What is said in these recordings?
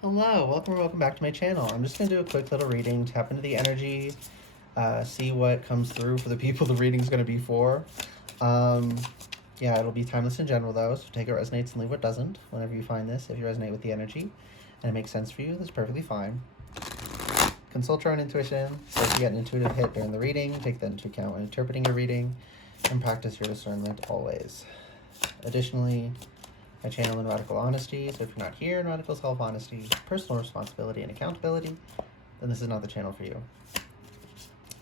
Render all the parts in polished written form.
Hello, welcome or welcome back to my channel. I'm just going to do a quick little reading, tap into the energy, see what comes through for the people the reading's going to be for. Um, yeah, it'll be timeless in general though, so take what resonates and leave what doesn't whenever you find this. If you resonate with the energy and it makes sense for you, that's perfectly fine. Consult your own intuition, so if you get an intuitive hit during the reading, take that into account when interpreting your reading, and practice your discernment always. Additionally, I channel in radical honesty, so if you're not here in radical self-honesty, personal responsibility, and accountability, then this is not the channel for you.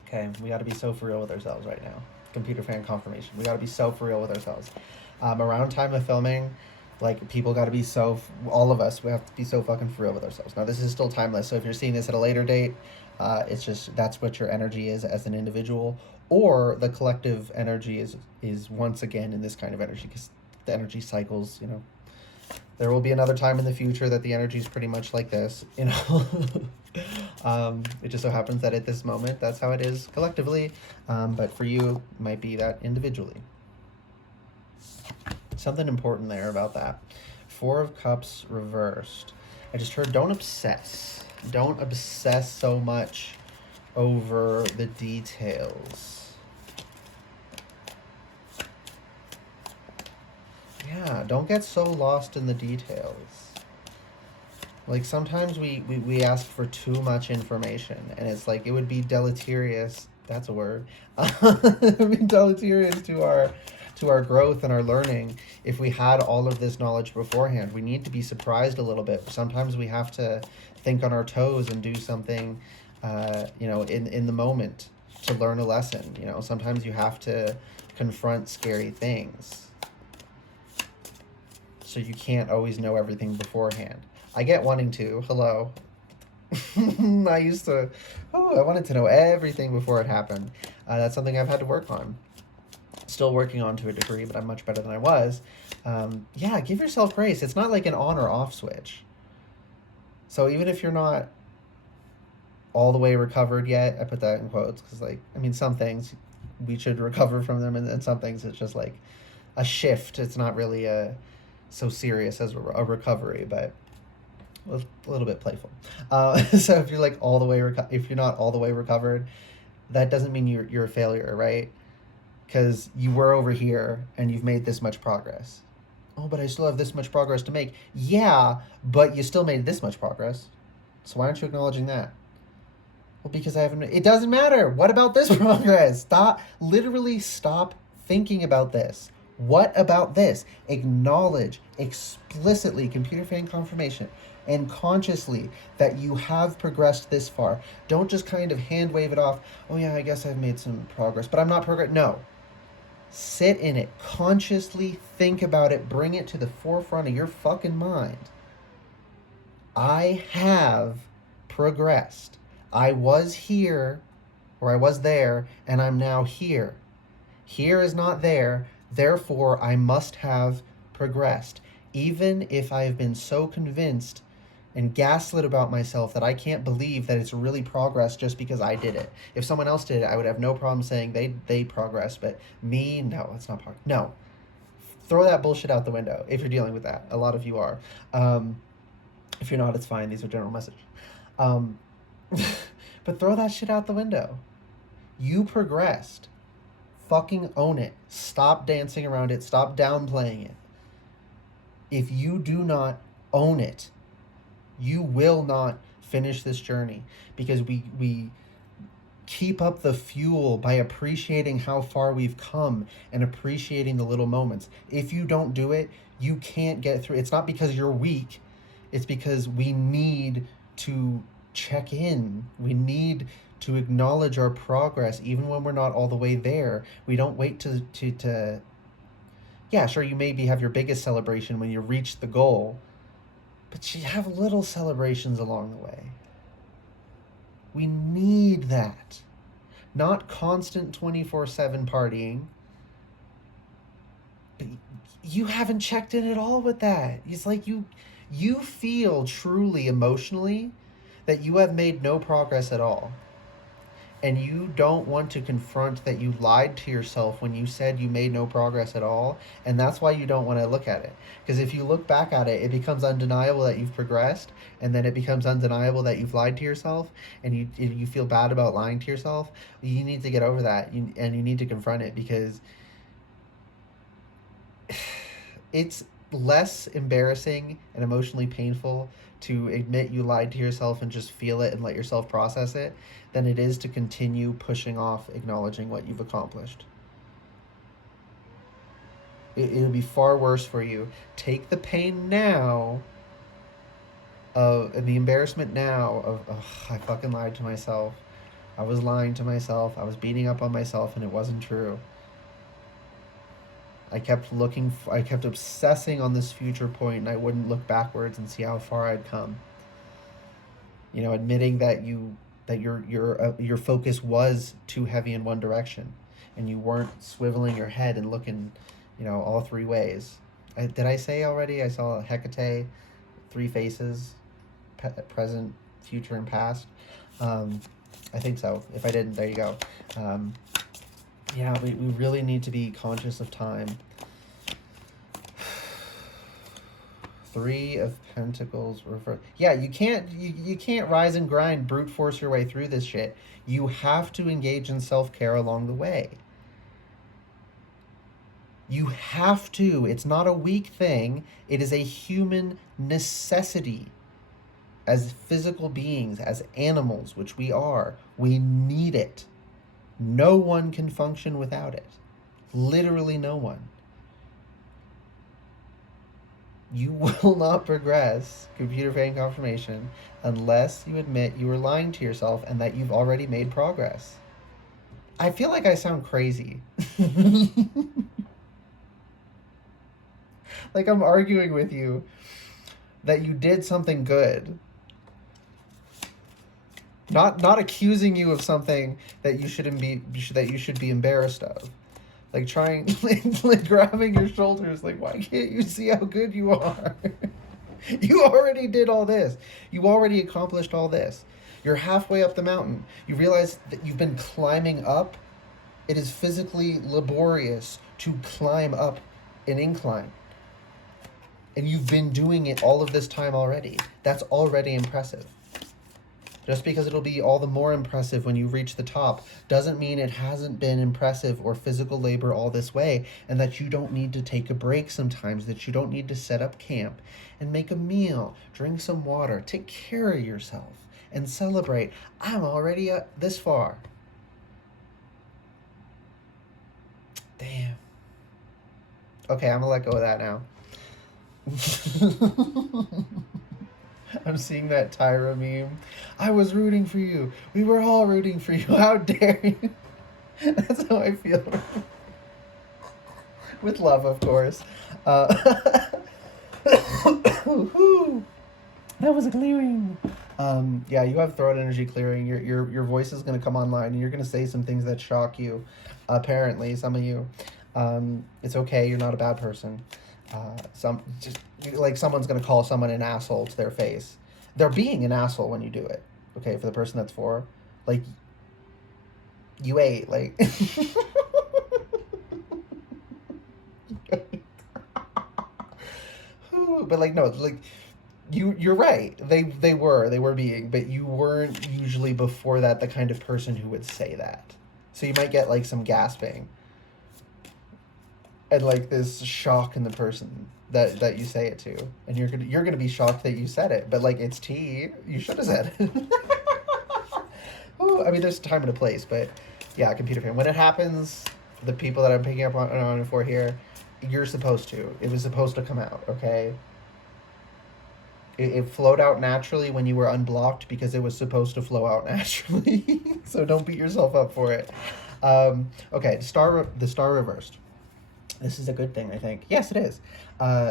Okay, we gotta be so for real with ourselves right now. Computer fan confirmation. We gotta be so for real with ourselves. Around time of filming, like, people gotta be so, all of us, we have to be so fucking for real with ourselves. Now, this is still timeless, so if you're seeing this at a later date, it's just, that's what your energy is as an individual, or the collective energy is once again in this kind of energy, because the energy cycles, you know. There will be another time in the future that the energy is pretty much like this, you know. It just so happens that at this moment, that's how it is collectively. But for you, it might be that individually. Something important there about that. Four of Cups reversed. I just heard, don't obsess. Don't obsess so much over the details. Yeah, don't get so lost in the details. Like, sometimes we ask for too much information, and it's like, it would be deleterious, that's a word, it would be deleterious to our growth and our learning if we had all of this knowledge beforehand. We need to be surprised a little bit. Sometimes we have to think on our toes and do something, in the moment to learn a lesson. You know, sometimes you have to confront scary things. So you can't always know everything beforehand. I get wanting to. Hello. I wanted to know everything before it happened. That's something I've had to work on. Still working on to a degree, but I'm much better than I was. Yeah, give yourself grace. It's not like an on or off switch. So even if you're not all the way recovered yet, I put that in quotes because, like, I mean, some things we should recover from them, and some things it's just like a shift. It's not really so serious as a recovery, but a little bit playful. So if you're like all the way if you're not all the way recovered, that doesn't mean you're a failure, right? Because you were over here and you've made this much progress. Oh, but I still have this much progress to make. Yeah, but you still made this much progress. So why aren't you acknowledging that? Well, because I haven't. It doesn't matter. What about this progress? Literally stop thinking about this. What about this? Acknowledge explicitly, computer fan confirmation, and consciously that you have progressed this far. Don't just kind of hand wave it off. Oh yeah, I guess I've made some progress, but I'm not progress. No. Sit in it. Consciously think about it. Bring it to the forefront of your fucking mind. I have progressed. I was here, or I was there, and I'm now here. Here is not there, therefore I must have progressed. Even if I've been so convinced and gaslit about myself that I can't believe that it's really progress just because I did it. If someone else did it, I would have no problem saying they progressed, but me, no, it's not progress. No. Throw that bullshit out the window if you're dealing with that. A lot of you are. If you're not, it's fine. These are general messages. But throw that shit out the window. You progressed. Fucking own it. Stop dancing around it. Stop downplaying it. If you do not own it, you will not finish this journey, because we keep up the fuel by appreciating how far we've come and appreciating the little moments. If you don't do it, you can't get through. It's not because you're weak. It's because we need to check in. We need to acknowledge our progress even when we're not all the way there. We don't wait to yeah, sure, you maybe have your biggest celebration when you reach the goal, but you have little celebrations along the way. We need that. Not constant 24/7 partying. But you haven't checked in at all with that. It's like you feel truly emotionally that you have made no progress at all. and you don't want to confront that you lied to yourself when you said you made no progress at all, and that's why you don't want to look at it. Because if you look back at it, it becomes undeniable that you've progressed, and then it becomes undeniable that you've lied to yourself, and you feel bad about lying to yourself. You need to get over that, and you need to confront it, because it's less embarrassing and emotionally painful to admit you lied to yourself and just feel it and let yourself process it than it is to continue pushing off acknowledging what you've accomplished. It'll be far worse for you. Take the pain now of and the embarrassment now of, oh, I fucking lied to myself. I was lying to myself. I was beating up on myself and it wasn't true. I kept obsessing on this future point, and I wouldn't look backwards and see how far I'd come. Admitting that your focus was too heavy in one direction, and you weren't swiveling your head and looking, all three ways. Did I say already? I saw Hecate, three faces, present, future, and past. I think so. If I didn't, there you go. Yeah, we really need to be conscious of time. Three of Pentacles reverse. Yeah, you can't rise and grind, brute force your way through this shit. You have to engage in self-care along the way. You have to. It's not a weak thing. It is a human necessity. As physical beings, as animals, which we are, we need it. No one can function without it. Literally no one. You will not progress, computer frame confirmation, unless you admit you were lying to yourself and that you've already made progress. I feel like I sound crazy. Like I'm arguing with you that you did something good. Not accusing you of something that you shouldn't be, that you should be embarrassed of. Like trying, like grabbing your shoulders, like, why can't you see how good you are? You already did all this. You already accomplished all this. You're halfway up the mountain. You realize that you've been climbing up. It is physically laborious to climb up an incline. And you've been doing it all of this time already. That's already impressive. Just because it'll be all the more impressive when you reach the top doesn't mean it hasn't been impressive or physical labor all this way, and that you don't need to take a break sometimes, that you don't need to set up camp and make a meal, drink some water, take care of yourself, and celebrate. I'm already this far. Damn. Okay, I'm gonna let go of that now. I'm seeing that Tyra meme. I was rooting for you. We were all rooting for you. How dare you? That's how I feel. With love, of course. That was a clearing. Yeah, you have throat energy clearing. Your voice is going to come online, and you're going to say some things that shock you. Apparently, some of you. It's okay. You're not a bad person. Someone's gonna call someone an asshole to their face. They're being an asshole when you do it. Okay, for the person that's for, like, you ate, like. But like, no, like, you're right. They were being, but you weren't usually before that the kind of person who would say that. So you might get like some gasping. And like this shock in the person that you say it to, and you're gonna be shocked that you said it, but like it's tea. You should have said it. Ooh, I mean, there's a time and a place, but yeah, computer frame. When it happens, the people that I'm picking up on for here, you're supposed to. It was supposed to come out. Okay. It flowed out naturally when you were unblocked because it was supposed to flow out naturally. So don't beat yourself up for it. Okay, the star reversed. This is a good thing, I think. Yes, it is.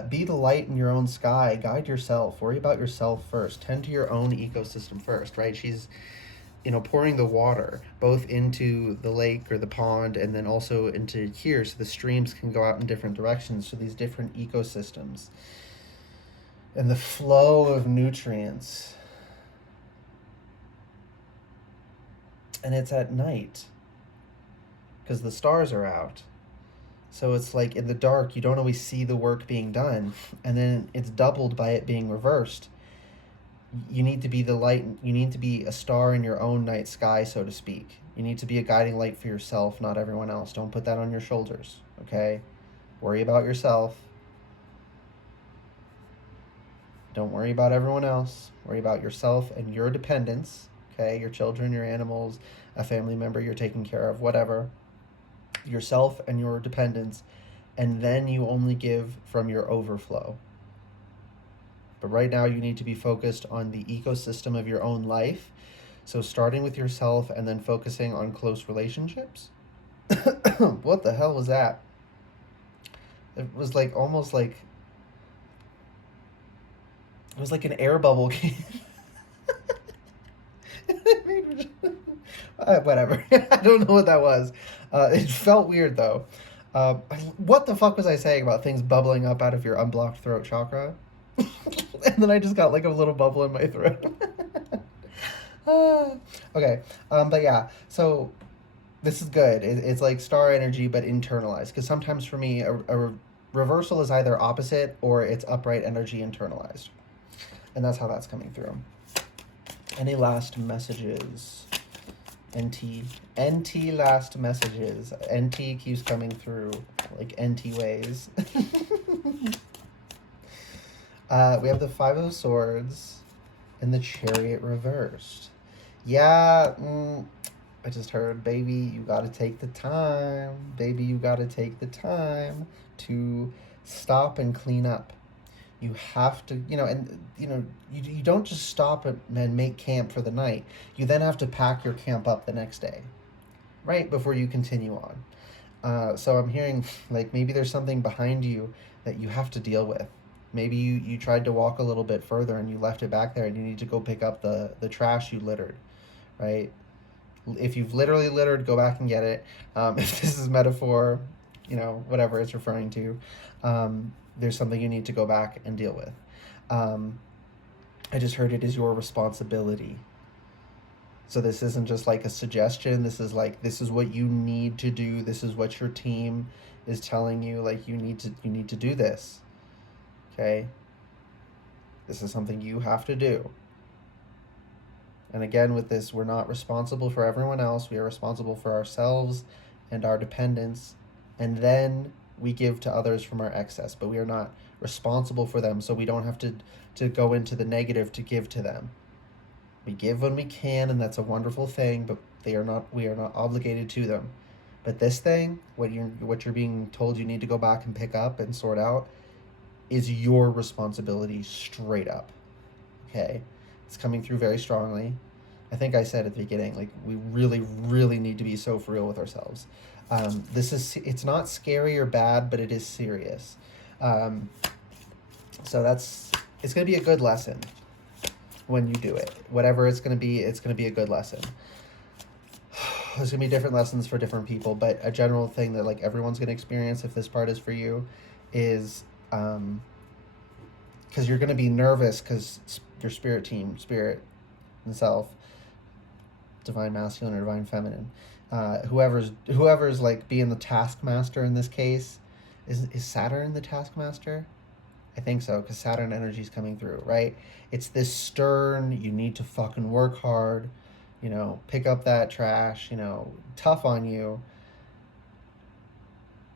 Be the light in your own sky. Guide yourself. Worry about yourself first. Tend to your own ecosystem first, right? She's, pouring the water both into the lake or the pond and then also into here so the streams can go out in different directions to these different ecosystems. And the flow of nutrients. and it's at night because the stars are out. So it's like in the dark, you don't always see the work being done, and then it's doubled by it being reversed. You need to be the light, you need to be a star in your own night sky, so to speak. You need to be a guiding light for yourself, not everyone else. Don't put that on your shoulders, okay? Worry about yourself. Don't worry about everyone else. Worry about yourself and your dependents, okay? Your children, your animals, a family member you're taking care of, whatever. Yourself and your dependents, and then you only give from your overflow. But right now you need to be focused on the ecosystem of your own life. So starting with yourself and then focusing on close relationships. What the hell was that? It was like almost like it was like an air bubble came. Whatever. I don't know what that was. It felt weird though. What the fuck was I saying about things bubbling up out of your unblocked throat chakra? And then I just got like a little bubble in my throat. Okay. But yeah, so this is good. It's like star energy, but internalized. Because sometimes for me, a reversal is either opposite or it's upright energy internalized. And that's how that's coming through. Any last messages? NT last messages. NT keeps coming through like NT ways. We have the Five of Swords and the Chariot reversed. Yeah, I just heard, baby, you gotta take the time. Baby, you gotta take the time to stop and clean up. You have to, you don't just stop and make camp for the night. You then have to pack your camp up the next day, right? Before you continue on. So I'm hearing like maybe there's something behind you that you have to deal with. Maybe you tried to walk a little bit further and you left it back there and you need to go pick up the trash you littered, right? If you've literally littered, go back and get it. If this is metaphor, whatever it's referring to, there's something you need to go back and deal with. I just heard it is your responsibility. So this isn't just like a suggestion. This is what you need to do. This is what your team is telling you. Like you need to do this. Okay? This is something you have to do. And again, with this, we're not responsible for everyone else. We are responsible for ourselves and our dependents. And then we give to others from our excess, but we are not responsible for them, so we don't have to go into the negative to give to them. We give when we can, and that's a wonderful thing, but we are not obligated to them. But this thing, what you're being told you need to go back and pick up and sort out, is your responsibility straight up. Okay? It's coming through very strongly. I think I said at the beginning, like, we really, really need to be so for real with ourselves. It's not scary or bad, but it is serious. So it's going to be a good lesson when you do it. Whatever it's going to be a good lesson. There's going to be different lessons for different people, but a general thing that like everyone's going to experience if this part is for you is because you're going to be nervous because your spirit and self, divine masculine or divine feminine, whoever's like being the taskmaster in this case, is Saturn the taskmaster? I think so, because Saturn energy is coming through, right? It's this stern, you need to fucking work hard, pick up that trash, tough on you.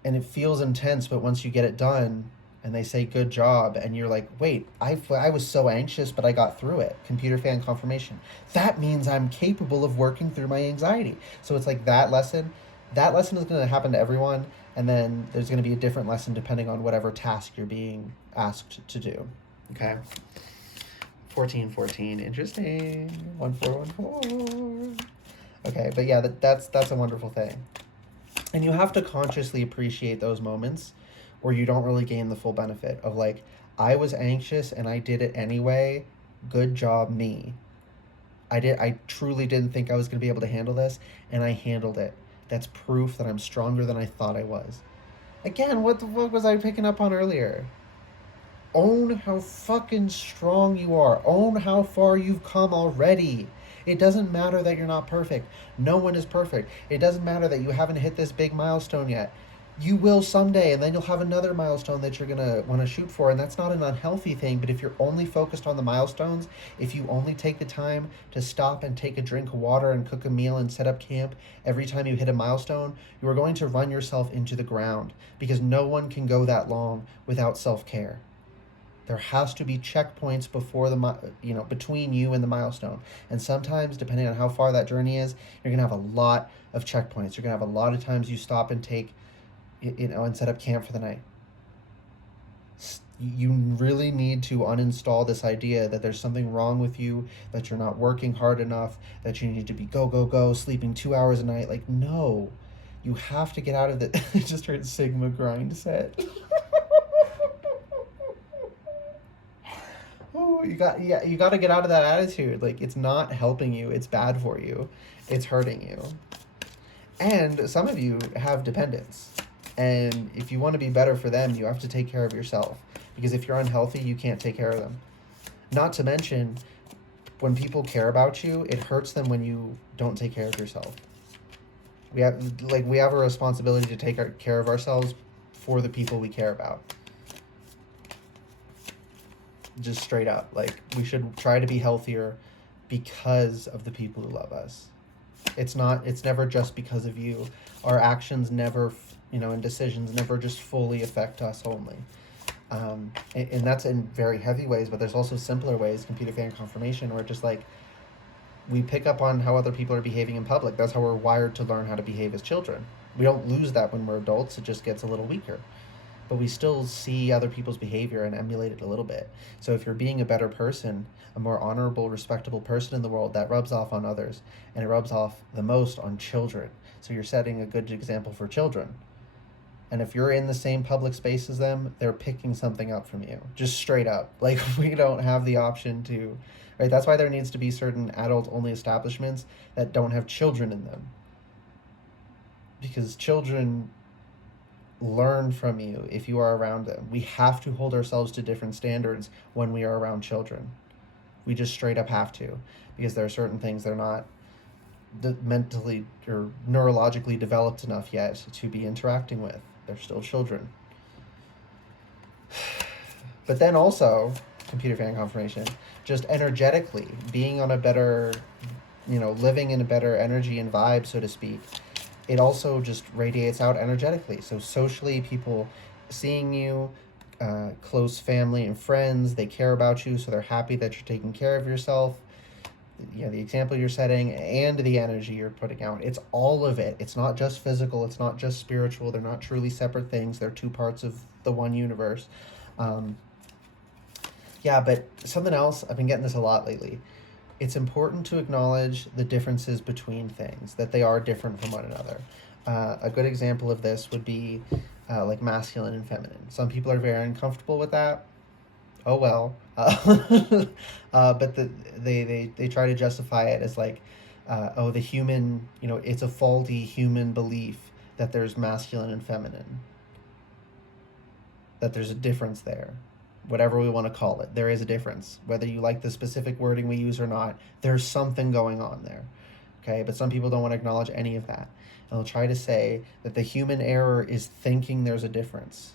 And it feels intense, but once you get it done and they say good job and you're like, wait, I was so anxious, but I got through it. Computer fan confirmation. That means I'm capable of working through my anxiety. So it's like that lesson is going to happen to everyone. And then there's going to be a different lesson depending on whatever task you're being asked to do. Okay. 1414. Interesting. 1414. Okay, but yeah, that's a wonderful thing. And you have to consciously appreciate those moments where you don't really gain the full benefit of like, I was anxious and I did it anyway. Good job, me. I truly didn't think I was going to be able to handle this, and I handled it. That's proof that I'm stronger than I thought I was. Again, what the fuck was I picking up on earlier? Own how fucking strong you are. Own how far you've come already. It doesn't matter that you're not perfect. No one is perfect. It doesn't matter that you haven't hit this big milestone yet. You will someday, and then you'll have another milestone that you're going to want to shoot for, and that's not an unhealthy thing. But if you're only focused on the milestones, if you only take the time to stop and take a drink of water and cook a meal and set up camp every time you hit a milestone, you are going to run yourself into the ground, because no one can go that long without self-care. There has to be checkpoints before between you and the milestone. And sometimes, depending on how far that journey is, you're gonna have a lot of checkpoints. You're gonna have a lot of times you stop and take, and set up camp for the night. You really need to uninstall this idea that there's something wrong with you, that you're not working hard enough, that you need to be go go go, sleeping 2 hours a night. Like, no, you have to get out of the. I just heard Sigma grind set. Oh, you got to get out of that attitude. Like, it's not helping you. It's bad for you. It's hurting you. And some of you have dependents. And if you want to be better for them, you have to take care of yourself. Because if you're unhealthy, you can't take care of them. Not to mention, when people care about you, it hurts them when you don't take care of yourself. We have a responsibility to take care of ourselves for the people we care about. Just straight up, like, we should try to be healthier because of the people who love us. It's never just because of you. Our actions never, and decisions never just fully affect us only. And that's in very heavy ways, but there's also simpler ways, computer fan confirmation, where just like, we pick up on how other people are behaving in public. That's how we're wired to learn how to behave as children. We don't lose that when we're adults. It just gets a little weaker. But we still see other people's behavior and emulate it a little bit. So if you're being a better person, a more honorable, respectable person in the world, that rubs off on others, and it rubs off the most on children. So you're setting a good example for children. And if you're in the same public space as them, they're picking something up from you, just straight up. Like, we don't have the option to, right? That's why there needs to be certain adult-only establishments that don't have children in them. Because children learn from you if you are around them. We have to hold ourselves to different standards when we are around children. We just straight up have to, because there are certain things they're not mentally or neurologically developed enough yet to be interacting with. They're still children. But then also, computer fan confirmation, just energetically being on a better, living in a better energy and vibe, so to speak, it also just radiates out energetically. So socially, people seeing you, close family and friends, they care about you, so they're happy that you're taking care of yourself. The example you're setting and the energy you're putting out. It's all of it. It's not just physical. It's not just spiritual. They're not truly separate things. They're two parts of the one universe. But something else, I've been getting this a lot lately. It's important to acknowledge the differences between things, that they are different from one another. A good example of this would be like masculine and feminine. Some people are very uncomfortable with that. Oh well. But they try to justify it as like, the human, it's a faulty human belief that there's masculine and feminine, that there's a difference there. Whatever we want to call it, there is a difference. Whether you like the specific wording we use or not, there's something going on there. Okay, but some people don't want to acknowledge any of that. And they'll try to say that the human error is thinking there's a difference.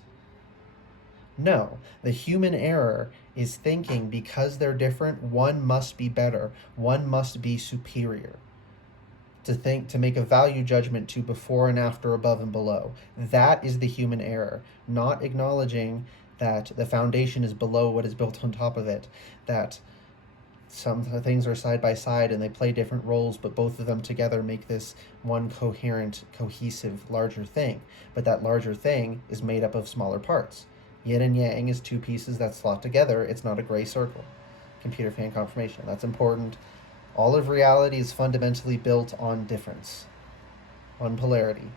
No, the human error is thinking because they're different, one must be better, one must be superior. To make a value judgment to before and after, above and below. That is the human error, not acknowledging that the foundation is below what is built on top of it, that some things are side by side and they play different roles, but both of them together make this one coherent, cohesive, larger thing. But that larger thing is made up of smaller parts. Yin and yang is two pieces that slot together. It's not a gray circle. Computer fan confirmation. That's important. All of reality is fundamentally built on difference, on polarity,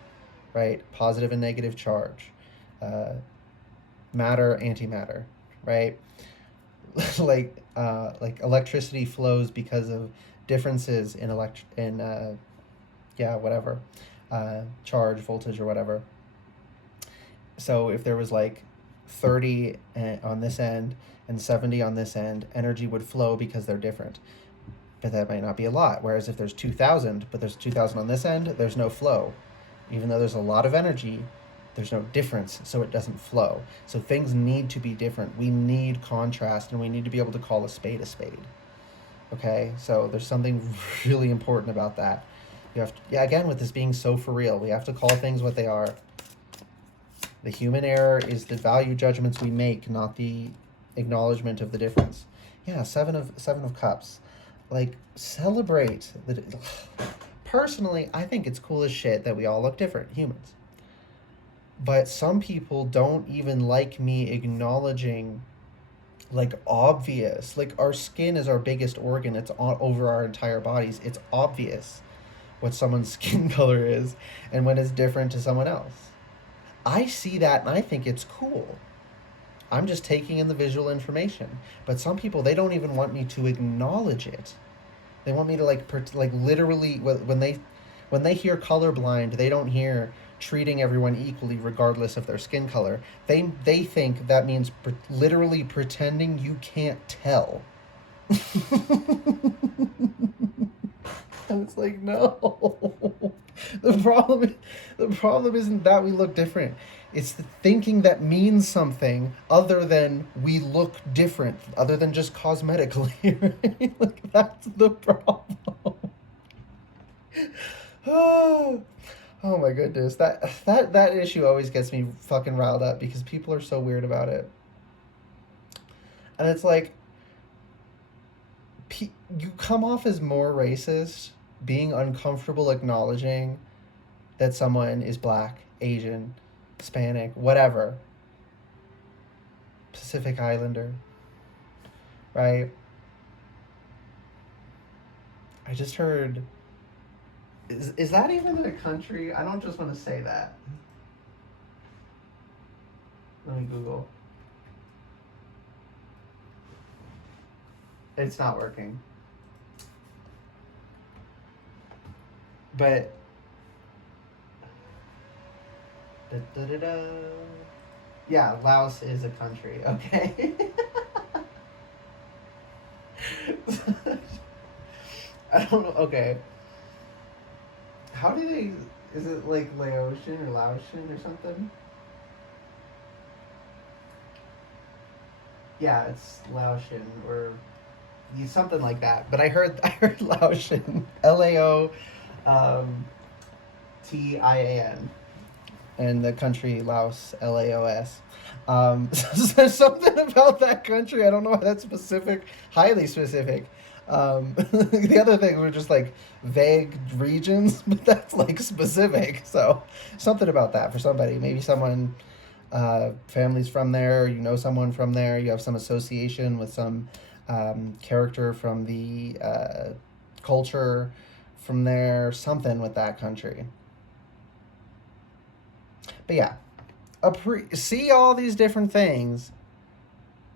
right? Positive and negative charge, matter, antimatter, right? like electricity flows because of differences in charge, voltage, or whatever. So if there was like 30 on this end and 70 on this end, energy would flow because they're different. but that might not be a lot. Whereas if there's 2,000, but there's 2,000 on this end, there's no flow. Even though there's a lot of energy, there's no difference, so it doesn't flow. So things need to be different. We need contrast, and we need to be able to call a spade a spade. Okay? So there's something really important about that. You have to, yeah, again, with this being so for real, we have to call things what they are. The human error is the value judgments we make, not the acknowledgement of the difference. Yeah, seven of cups. Like, celebrate. Personally, I think it's cool as shit that we all look different, humans. But some people don't even like me acknowledging, like, obvious. Like, our skin is our biggest organ. It's over our entire bodies. It's obvious what someone's skin color is and when it's different to someone else. I see that and I think it's cool. I'm just taking in the visual information. But some people, they don't even want me to acknowledge it. They want me to like literally when they hear colorblind, they don't hear treating everyone equally regardless of their skin color. They think that means literally pretending you can't tell. And it's like, no. The problem isn't that we look different. It's the thinking that means something other than we look different, other than just cosmetically. Right? Like, that's the problem. Oh my goodness. That issue always gets me fucking riled up because people are so weird about it. And it's like, you come off as more racist being uncomfortable acknowledging that someone is black, Asian, Hispanic, whatever, Pacific Islander, right? I just heard, is that even a country? I don't just want to say that. Let me Google. It's not working. But yeah, Laos is a country. Okay. I don't know. Okay. How do they? Is it like Laotian or Laotian or something? Yeah, it's Laotian or something like that. But I heard Laotian. Lao. TIAN, and the country Laos, LAOS. So there's something about that country. I don't know why that's specific, highly specific. The other things were just like vague regions, but that's like specific. So something about that for somebody. Maybe someone, family's from there. You know someone from there. You have some association with some character from the culture from there, something with that country. But yeah, see all these different things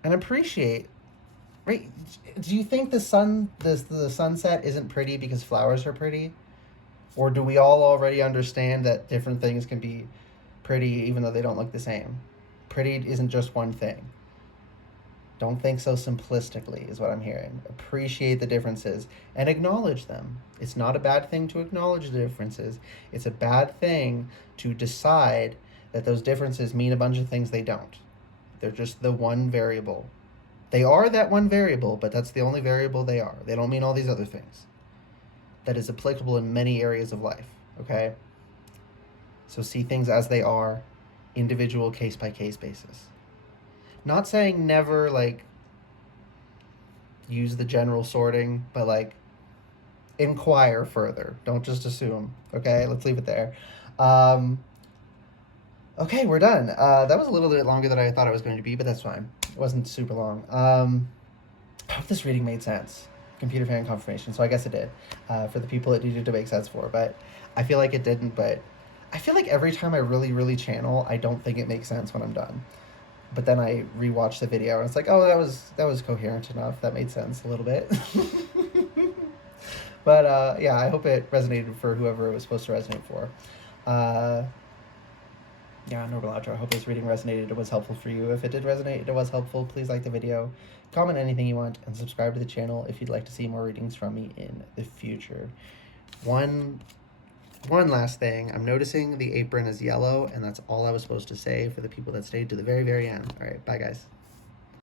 and appreciate. Right? Do you think the sunset isn't pretty because flowers are pretty? Or do we all already understand that different things can be pretty even though they don't look the same? Pretty isn't just one thing. Don't think so simplistically, is what I'm hearing. Appreciate the differences and acknowledge them. It's not a bad thing to acknowledge the differences. It's a bad thing to decide that those differences mean a bunch of things they don't. They're just the one variable. They are that one variable, but that's the only variable they are. They don't mean all these other things. That is applicable in many areas of life, okay? So see things as they are, individual case-by-case basis. Not saying never, like, use the general sorting, but, like, inquire further. Don't just assume, okay? Let's leave it there. Okay, we're done. That was a little bit longer than I thought it was going to be, but that's fine. It wasn't super long. I hope this reading made sense. Computer fan confirmation, so I guess it did. For the people it needed to make sense for, but I feel like it didn't, but I feel like every time I really, really channel, I don't think it makes sense when I'm done. But then I rewatch the video and it's like, oh, that was coherent enough. That made sense a little bit. But yeah, I hope it resonated for whoever it was supposed to resonate for. Yeah, Noble Outro. I hope this reading resonated. It was helpful for you. If it did resonate, it was helpful, please like the video, comment anything you want, and subscribe to the channel if you'd like to see more readings from me in the future. One last thing. I'm noticing the apron is yellow, and that's all I was supposed to say for the people that stayed to the very, very end. All right, bye, guys.